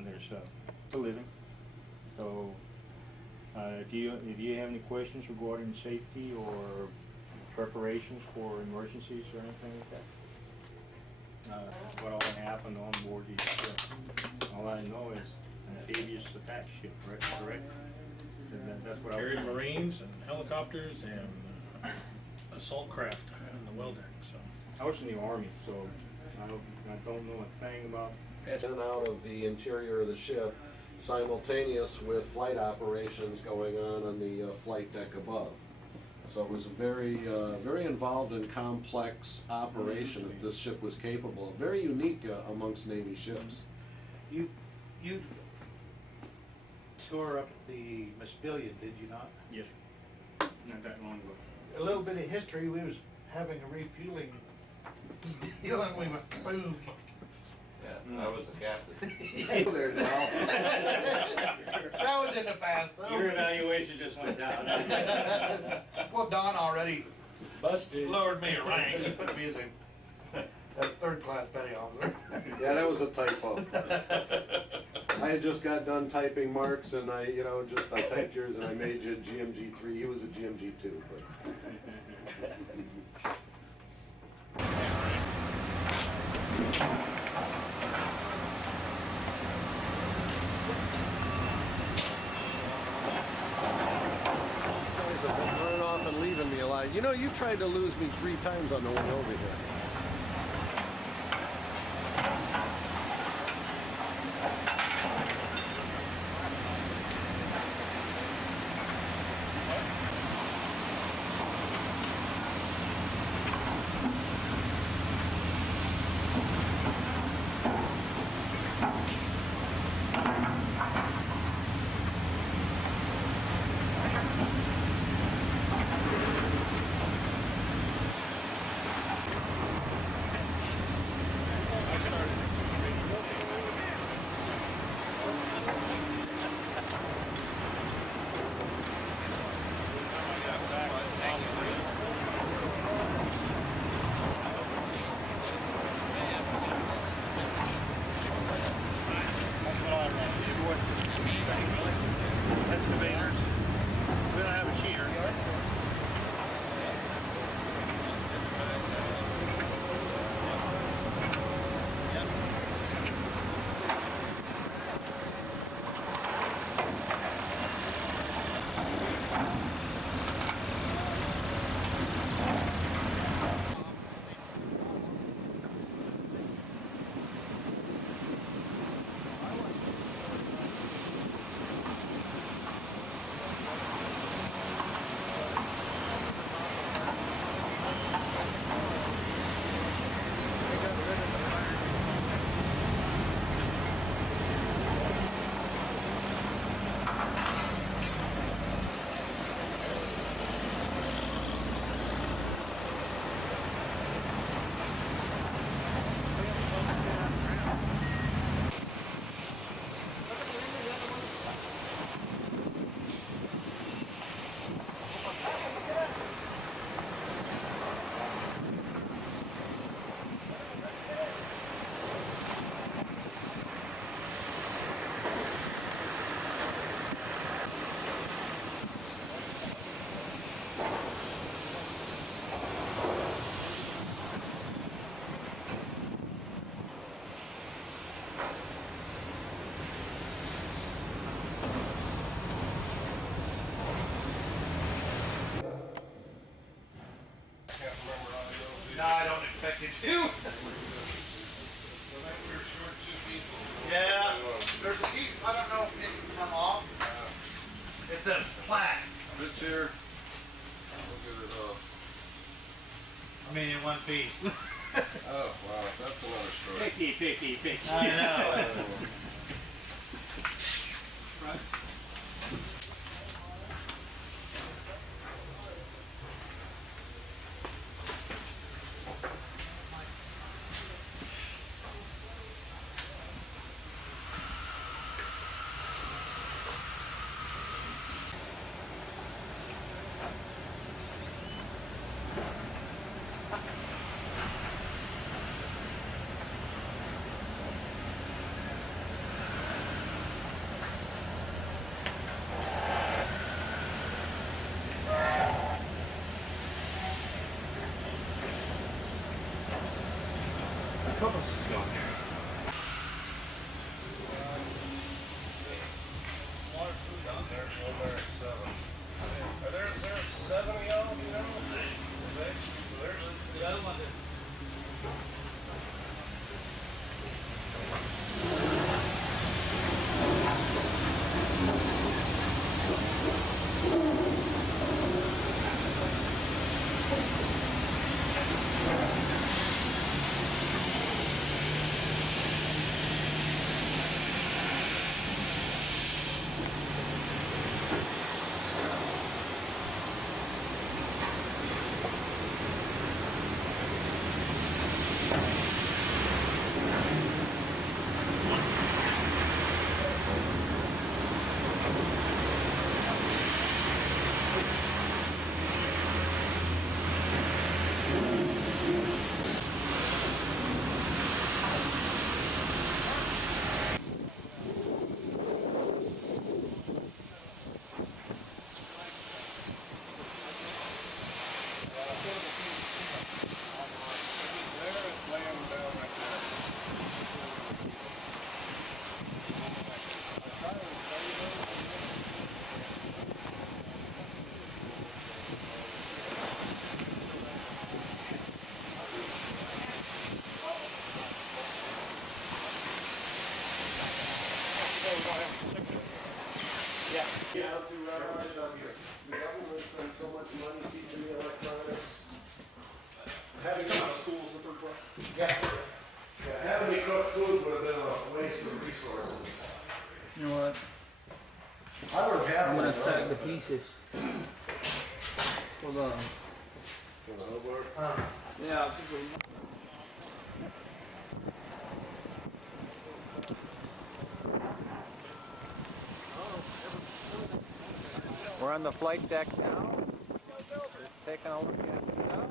on there, so it's a living. So if you have any questions regarding safety or preparations for emergencies or anything like that, what all happened on board these ships. All I know is amphibious attack ship, right? Correct? That's what Carried Marines and helicopters and assault craft on the well deck. So I was in the Army, so I don't know a thing about. In and out of the interior of the ship, simultaneous with flight operations going on the flight deck above. So it was a very involved and complex operation that this ship was capable of. Very unique amongst Navy ships. You tore up the Mespilian, did you not? Yes, not that long ago. A little bit of history, we was having a refueling deal and we went boom. Yeah, I was the captain. There now. That was in the past though. Your evaluation just went down. Well, Don already busted. lowered me a rank. He put me as a third class petty officer. Yeah, that was a typo. I had just got done typing Mark's, and I typed yours, and I made you a GMG 3. He was a GMG 2. But. Running off and leaving me alive. You know, you tried to lose me 3 times on the way over here. Excavators. We don't have a shear. No, I don't expect you to. Yeah, there's a piece, I don't know if it can come off. It's a plaque. This here, look at it off. I mean, in one piece. Oh, wow, that's another story. Picky. I know. compass is gone there. Water food down there, well, there's 7. Are there 7 of y'all, do you know? There's the other one. Yeah, to the government spends so much money teaching the electronics. Having schools with their yeah, having me cook food would have been a waste of resources. You know what? I would have had I'm one. gonna sack the pieces. Hold on. Yeah. I'll just wait. We're on the flight deck now. Just taking a look at stuff.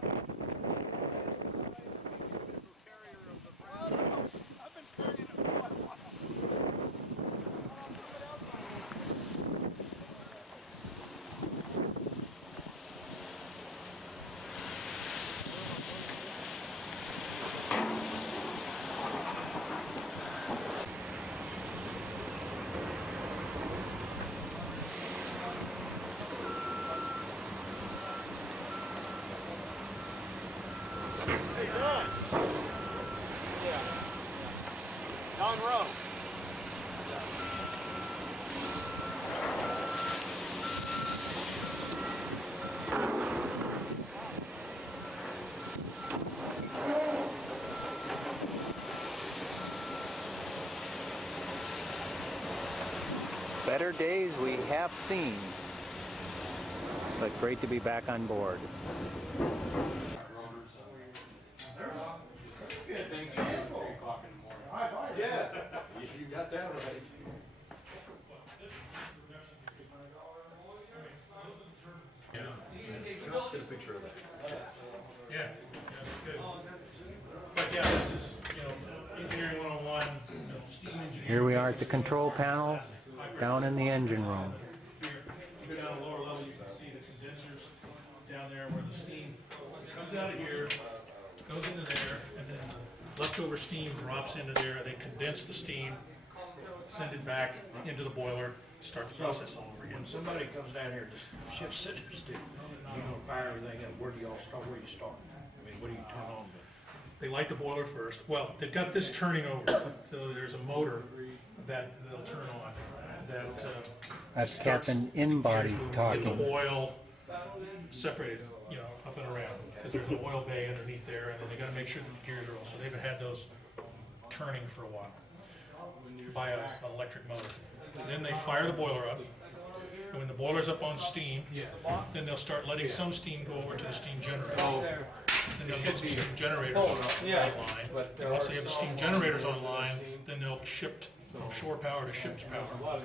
Better days we have seen, but great to be back on board. Yeah, you got that right. Let's get a picture of that. Yeah, that's good. But yeah, this is, engineering 101, steam engineering. Here we are at the control panel, down in the engine room. Here, you go down a lower level, you can see the condensers down there where the steam comes out of here, goes into there, and then the leftover steam drops into there. They condense the steam, send it back into the boiler, start the process all over again. When somebody comes down here to shift cinders, you know, fire everything up, where do y'all start, where do you start? I mean, what do you turn on? They light the boiler first. Well, they've got this turning over, so there's a motor that they'll turn on. That's Starts Captain the gears In-Body moving, talking. Get the oil separated, up and around, because there's an oil bay underneath there, and then they gotta make sure that the gears are all, so they've had those turning for a while by an electric motor. Then they fire the boiler up, and when the boiler's up on steam, then they'll start letting some steam go over to the steam generator. Then they'll get some steam generators online. And once they have the steam generators online, then they'll shift from shore power to ship's power.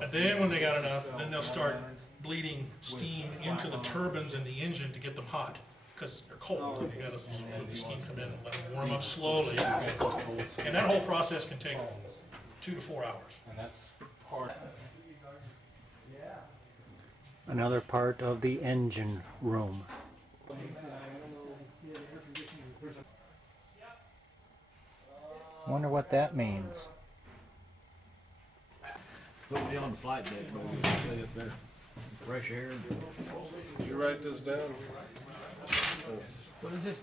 And then when they got enough, then they'll start bleeding steam into the turbines and the engine to get them hot, because they're cold. You gotta let the steam come in and let them warm up slowly. And that whole process can take 2 to 4 hours. And that's part. Another part of the engine room. Wonder what that means. Put me on the flight deck, but we can stay up there. Fresh air. Did you write this down? That's What is it?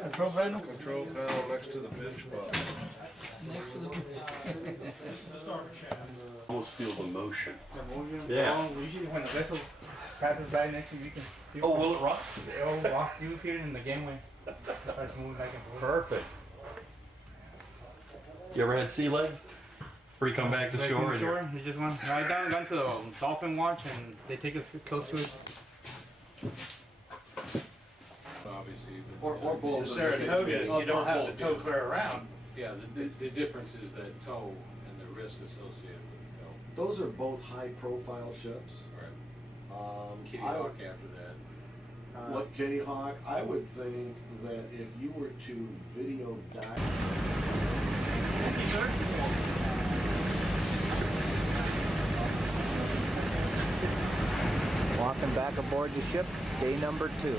Control panel? control panel next to the bitch spot. Next to the. Almost feel the motion. Yeah. Usually when the vessel passes by next to you, can. Oh, will it rock? It'll walk you here in the gangway. Starts moving back and forth. Perfect. You ever had sea legs? Where you come back to Right shore? from and shore, it's just one. I gone to the dolphin watch and they take us close to it. Obviously. Or both. Saratoga, you don't have the tow clear around. Yeah, the difference is that tow and the risk associated with the tow. Those are both high-profile ships. Right. Kitty I Hawk would, after that. what Kitty Hawk? I would think that if you were to video dive. Walking back aboard the ship, day number 2.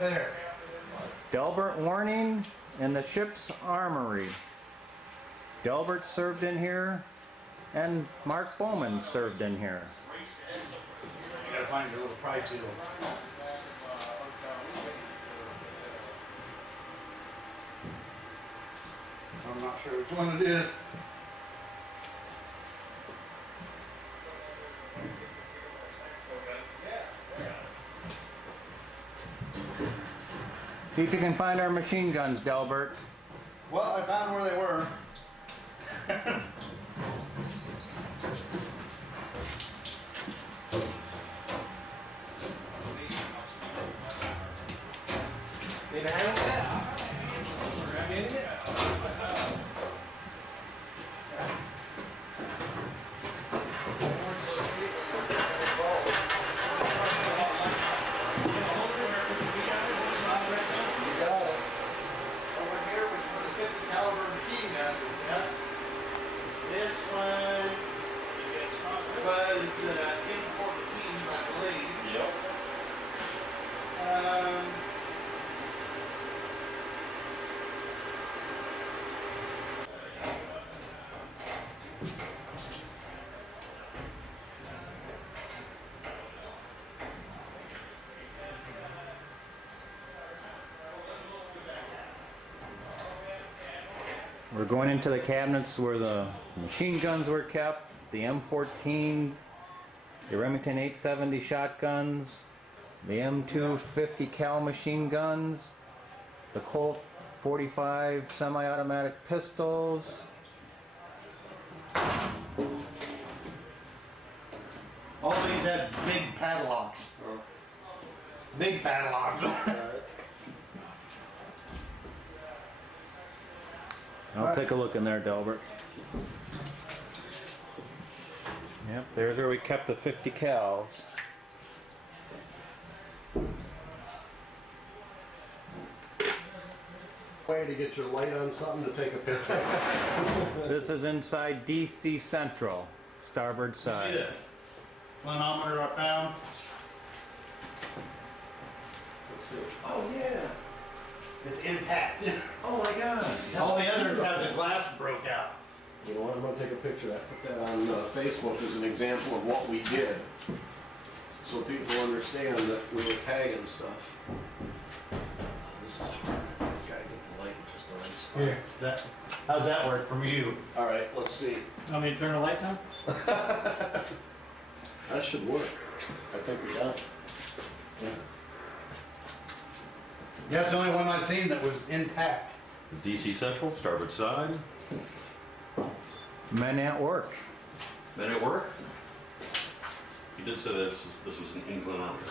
There. Delbert Warning in the ship's armory. Delbert served in here, and Mark Bowman served in here. You gotta find your little prize wheel. I'm not sure which one it is. See if you can find our machine guns, Delbert. Well, I found where they were. Over here was for the 50 caliber machine gun. Yeah. This one was the M14, I believe. Yep. We're going into the cabinets where the machine guns were kept, the M14s, the Remington 870 shotguns, the M2 50 cal machine guns, the Colt 45 semi-automatic pistols. All these had big padlocks. Big padlocks. I'll take a look in there, Delbert. Yep, there's where we kept the 50 cals. Way to get your light on something to take a picture. This is inside DC Central, starboard See side. this? Manometer I found. Oh yeah. It's intact. Oh my gosh. All the others have the glass broke out. You know what? I'm gonna take a picture of that. Put that on Facebook as an example of what we did, so people understand that we were tagging stuff. This is hard. Gotta get the light in just the right spot. Here, how's that work from you? All right, let's see. Want me to turn the lights on? That should work. I think we got it. Yeah. That's the only one I've seen that was intact. DC Central, starboard side. Men at work. Men at work? You did say this was an inclinometer.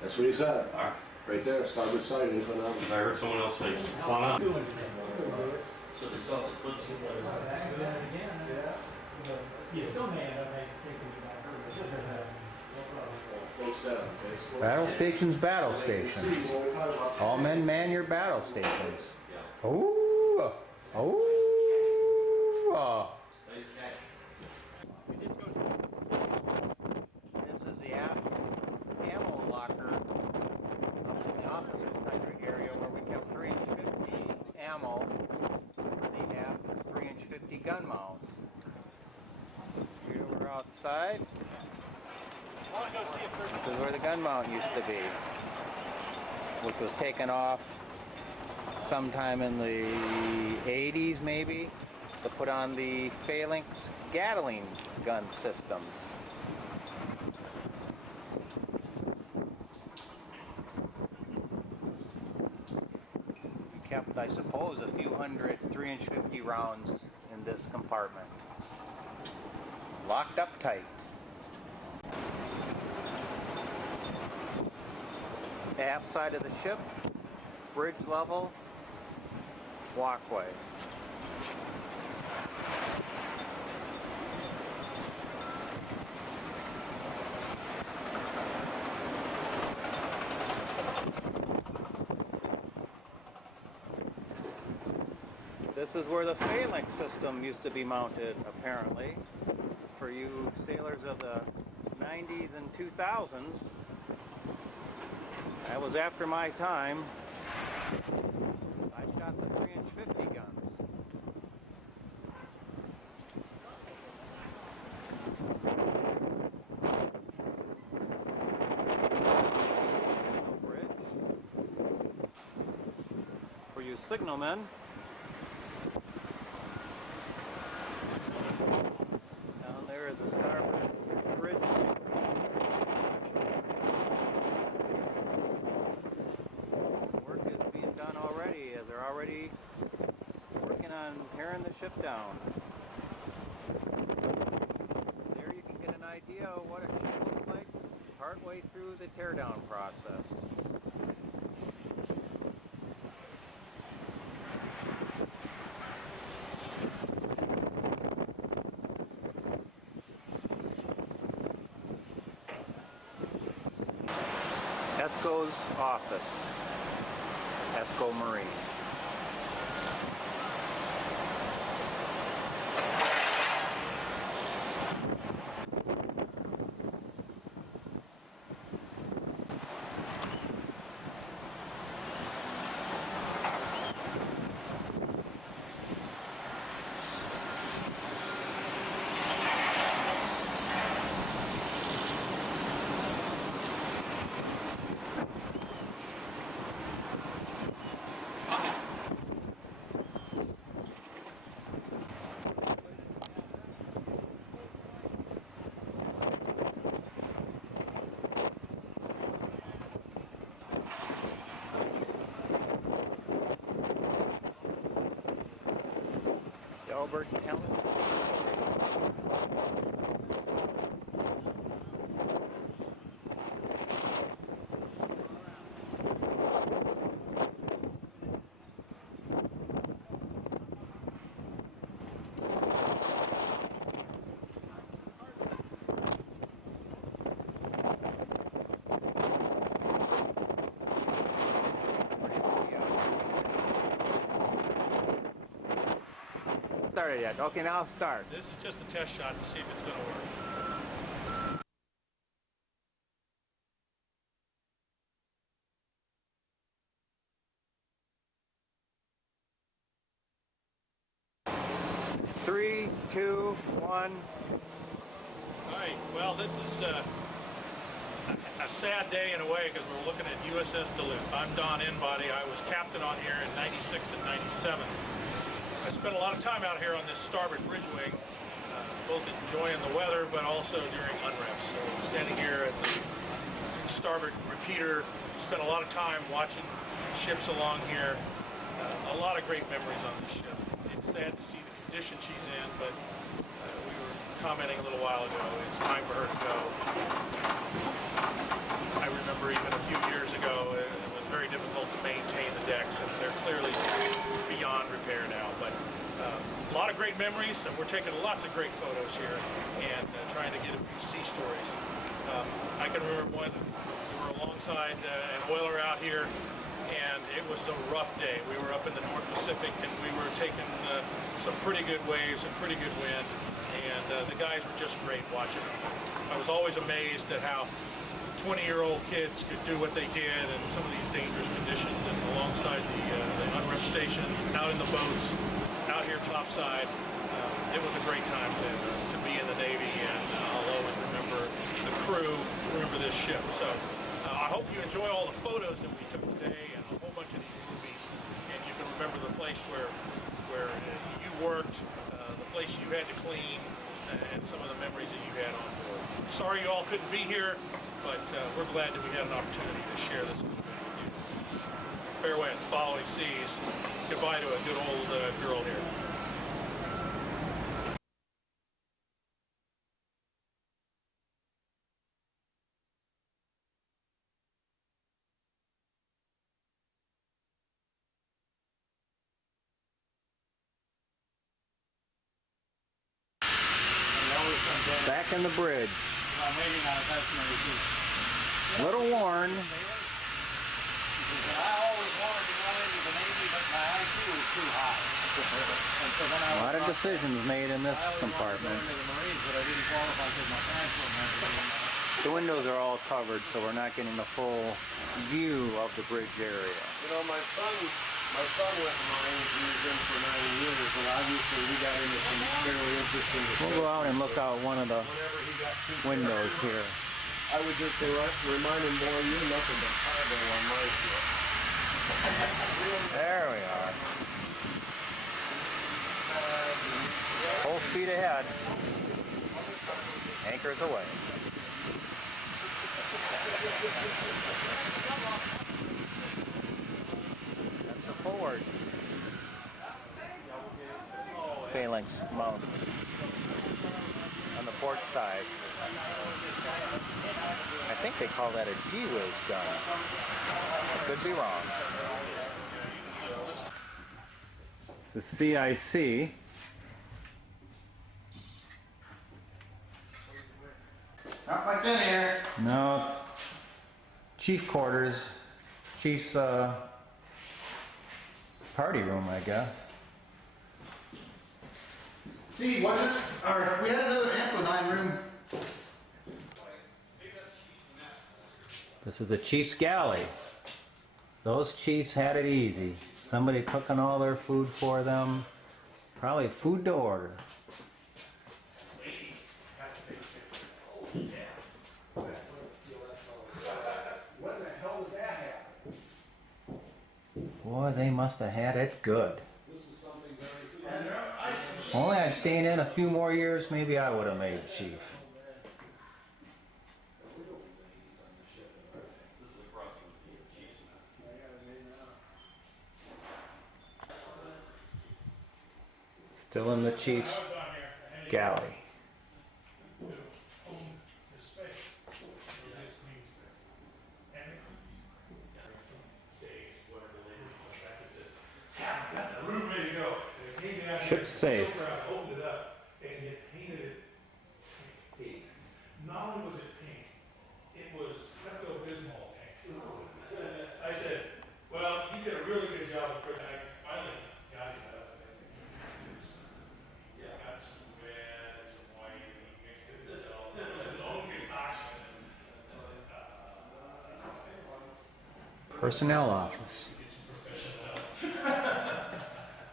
That's what he said. All right. Right there, starboard side, inclinometer. I heard someone else say inclinometer. So they saw the clips in place. Post that on Facebook. Battle stations, battle stations. See, when we talk about- All men man your battle stations. Yeah. Ooh, ooh. Nice catch. This is the ammo locker up in the officers' country area where we kept 3-inch 50 ammo. They have 3-inch 50 gun mounts. Here we're outside. This is where the gun mount used to be, which was taken off sometime in the 80s maybe, to put on the Phalanx Gatling gun systems. We kept, I suppose, a few hundred 3-inch 50 rounds in this compartment. Locked up tight. Aft side of the ship, bridge level, walkway. This is where the Phalanx system used to be mounted, apparently. For you sailors of the 90s and 2000s, that was after my time. I shot the 3-inch 50 guns. Signal bridge. For you signalmen. Down there is the starboard bridge. Work is being done already, as they're already working on tearing the ship down. There you can get an idea of what a ship looks like partway through the teardown process. Esco's office, Esco Marine. Albert telling us started yet. Okay, now start. This is just a test shot to see if it's going to work. Three, two, one. All right, well, this is a sad day in a way because we're looking at USS Duluth. I'm Don Inbody. I was captain on here in 96 and 97. I spent a lot of time out here on this starboard bridge wing, both enjoying the weather but also during unreps. So standing here at the starboard repeater, spent a lot of time watching ships along here. A lot of great memories on this ship. It's sad to see the condition she's in, but commenting a little while ago, it's time for her to go. I remember even a few years ago, it was very difficult to maintain the decks, and they're clearly beyond repair now. But a lot of great memories, and we're taking lots of great photos here and trying to get a few sea stories. I can remember when we were alongside an oiler out here, and it was a rough day. We were up in the North Pacific, and we were taking some pretty good waves and pretty good wind, and the guys were just great watching. I was always amazed at how 20-year-old kids could do what they did in some of these dangerous conditions, and alongside the unrep stations, out in the boats, out here topside. It was a great time to be in the Navy, and I'll always remember the crew, remember this ship. So I hope you enjoy all the photos that we took today and a whole bunch of these movies, and you can remember the place where you worked, the place you had to clean, and some of the memories that you had on board. Sorry you all couldn't be here, but we're glad that we had an opportunity to share this a little bit with you. Fair winds, following seas. Goodbye to a good old girl here. Back in the bridge. I'm waiting on a customer to see. Little worn. I always wanted to go into the Navy, but my IQ was too high. And so then A lot of decisions made in this I always wanted to go compartment. into the Marines, but I didn't qualify because my parents were Marines. The windows are all covered, so we're not getting the full view of the bridge area. You know, my son went in Marines. He was in for 9 years, and obviously we got into some fairly interesting We'll go out and look out one of the Whenever he got too windows here. I would just remind him, boy, you're nothing but cargo on my ship. There we are. Full speed ahead. Anchors away. That's a forward. Phalanx mount on the port side. I think they call that a G-Whiz gun. I could be wrong. It's a CIC. Not much in here. No, it's chief quarters. Chief's party room, I guess. See, wasn't, or we had another Amplodine room. This is the chief's galley. Those chiefs had it easy. Somebody cooking all their food for them. Probably food to order. Boy, they must have had it good. Only I'd stayed in a few more years, maybe I would have made chief. Still in the chief's galley. Ship's safe. Opened it up, and it painted it pink. Not only was it pink, it was Pepto-Bismol pink. I said, well, you did a really good job of putting that. Finally got it up. Yeah, got some red, some white, and he mixed it himself. It was his own concoction. Personnel office.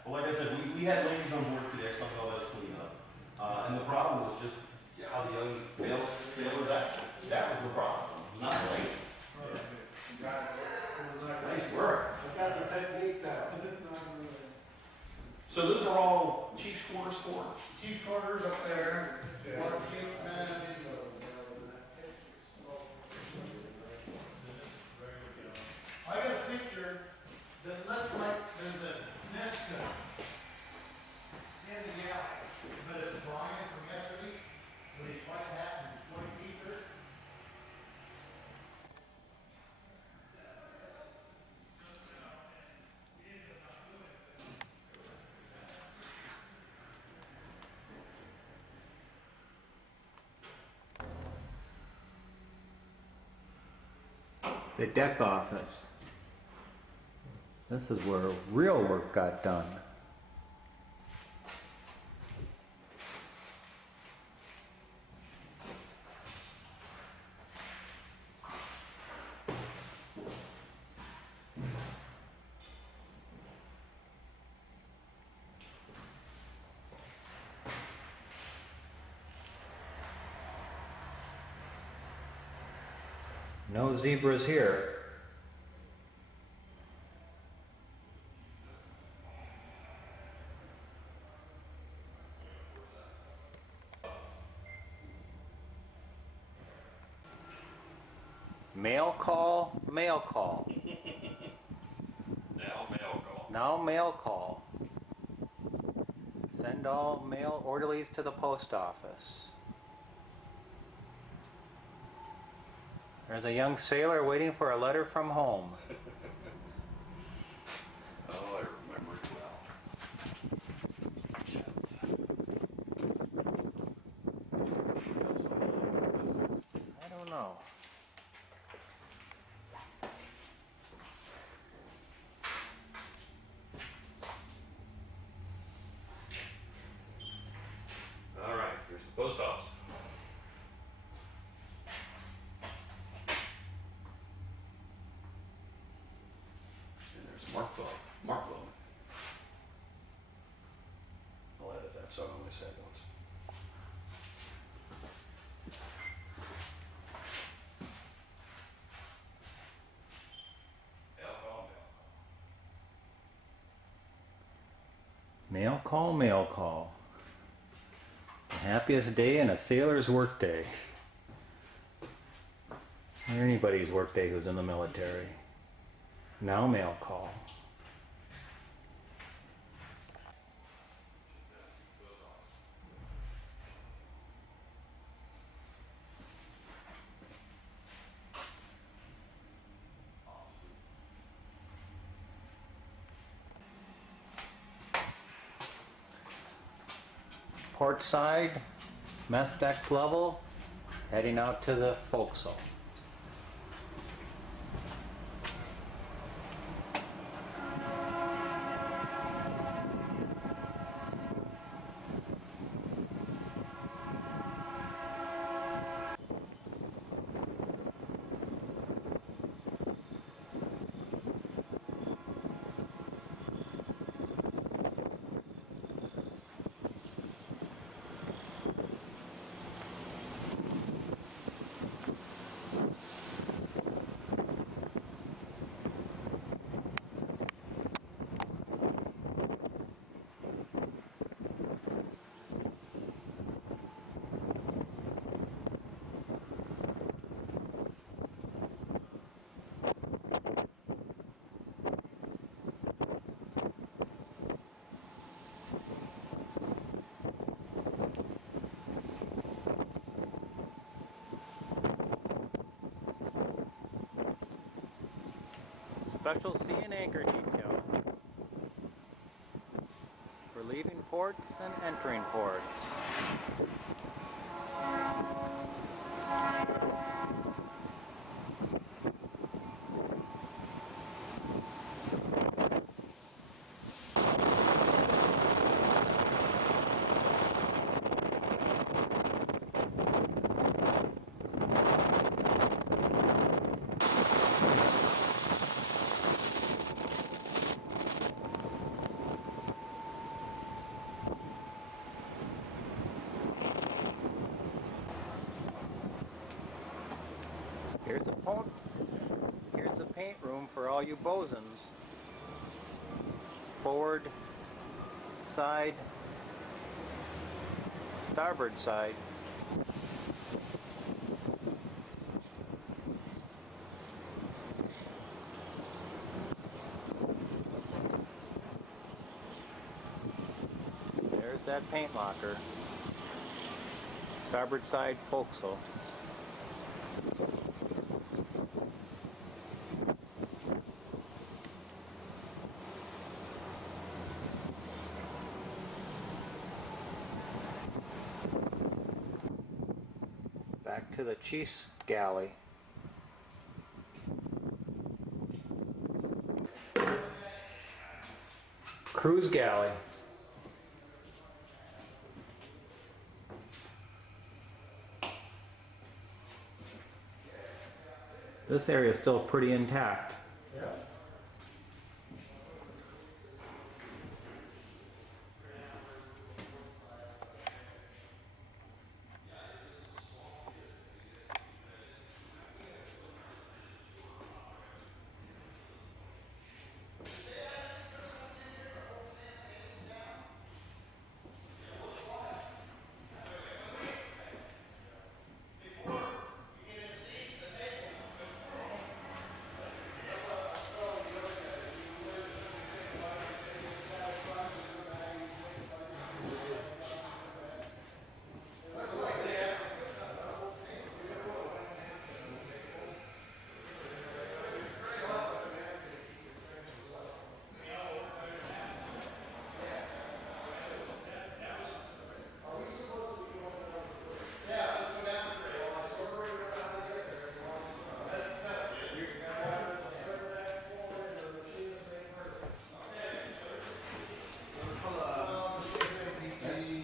Well, like I said, we had ladies on board for the Exxon Valdez cleanup, and the problem was just how the young sailors acted. That was the problem. It was not late. Nice work. I got the technique down. So those are all chief's quarters for? Chief quarters up there. Water chief, I got a picture that looks like there's a Esco in the galley, but it's drawing from yesterday. The deck office. This is where real work got done. No zebras here. Mail call, mail call. Now mail call. Now mail call. Send all mail orderlies to the post office. There's a young sailor waiting for a letter from home. Oh, I remember it well. I don't know. All right, here's the post office. And there's Mark Bowman. Mark Bowman. I'll edit that so I only say it once. Mail call, mail call. The happiest day in a sailor's workday. Or anybody's workday who's in the military. Now mail call. Port side, mess deck level, heading out to the forecastle. Special sea and anchor detail for leaving ports and entering ports. Here's a paint room for all you bosons. Forward, side, starboard side. There's that paint locker. Starboard side forecastle. Back to the Chief's galley. cruise galley. This area is still pretty intact.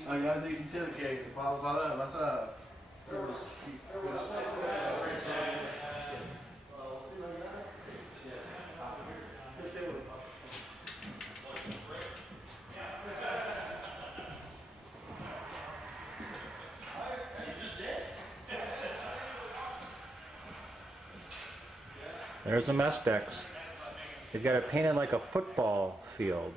Agora tem que dizer que vas a... There's the mess decks. They've got it painted like a football field.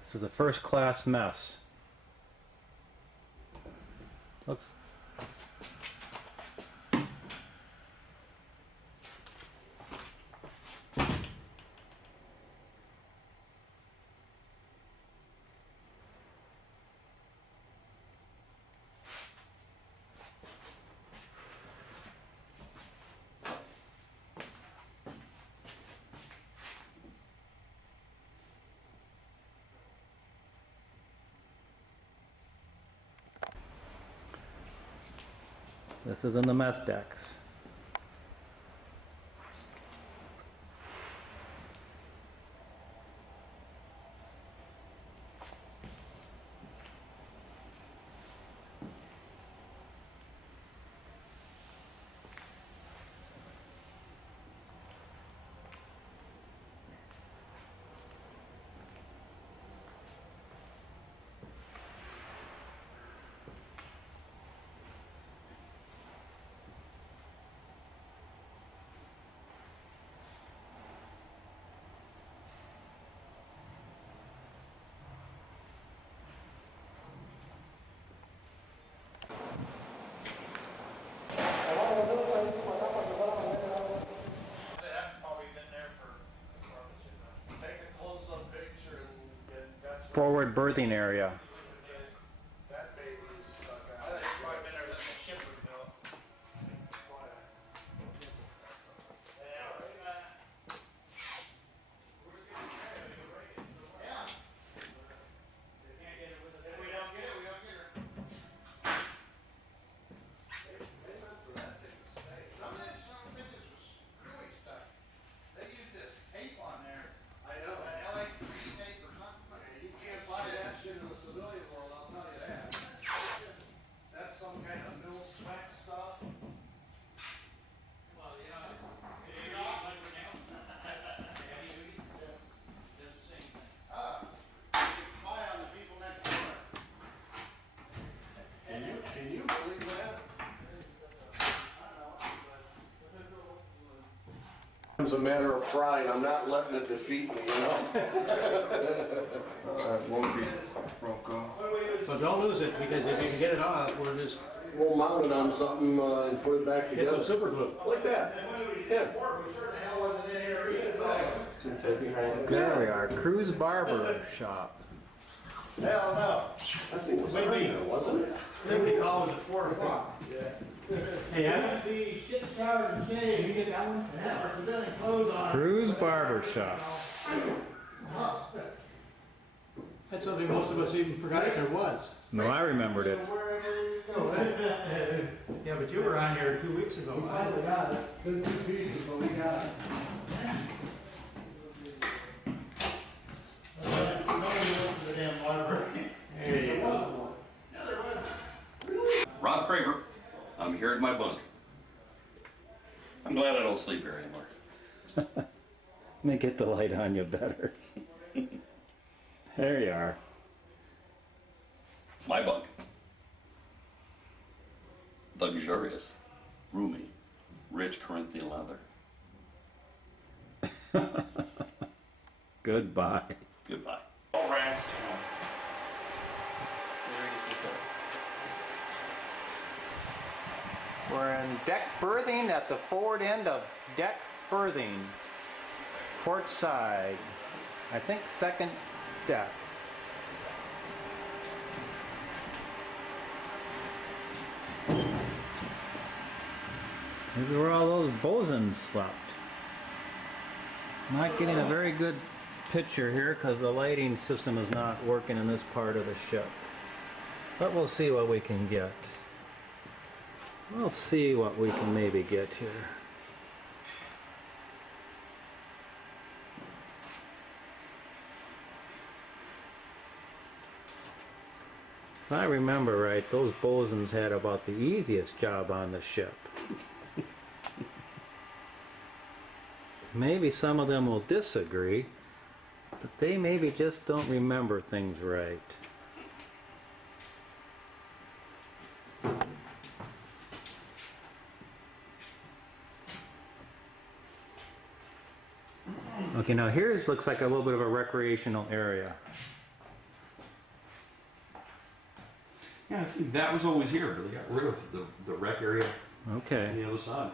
This is a first class mess. Looks This is in the mess decks. Forward berthing area. It's a matter of pride. I'm not letting it defeat me, you know? That won't be broke off. But don't lose it, because if you can get it off, we're just, We'll mount it on something and put it back get some together. super glue. Like that. Yeah. There we are, Cruise Barber Shop. Hell no. That thing was on there, wasn't it? They call it at 4 o'clock. Hey, Adam? The 6 hours a day. You get that one? Yeah, there's a building closed on. Cruise Barber Shop. That's something most of us even forgot there was. No, I remembered it. Yeah, but you were on here 2 weeks ago. We finally got it. It's in 2 pieces, but we got it. The damn library. There you go. Yeah, there was. Rob Craver. I'm here at my bunk. I'm glad I don't sleep here anymore. Let me get the light on you better. There you are. My bunk. Luxurious, roomy, rich Corinthian leather. Goodbye. Goodbye. All racks, We're in deck berthing at the forward end of deck berthing. Port side. I think second deck. This is where all those bosons slept. Not getting a very good picture here because the lighting system is not working in this part of the ship. But we'll see what we can get. We'll see what we can maybe get here. If I remember right, those bosons had about the easiest job on the ship. Maybe some of them will disagree, but they maybe just don't remember things right. Okay, now here's looks like a little bit of a recreational area. Yeah, I think that was always here, but they got rid of the rec area Okay. on the other side.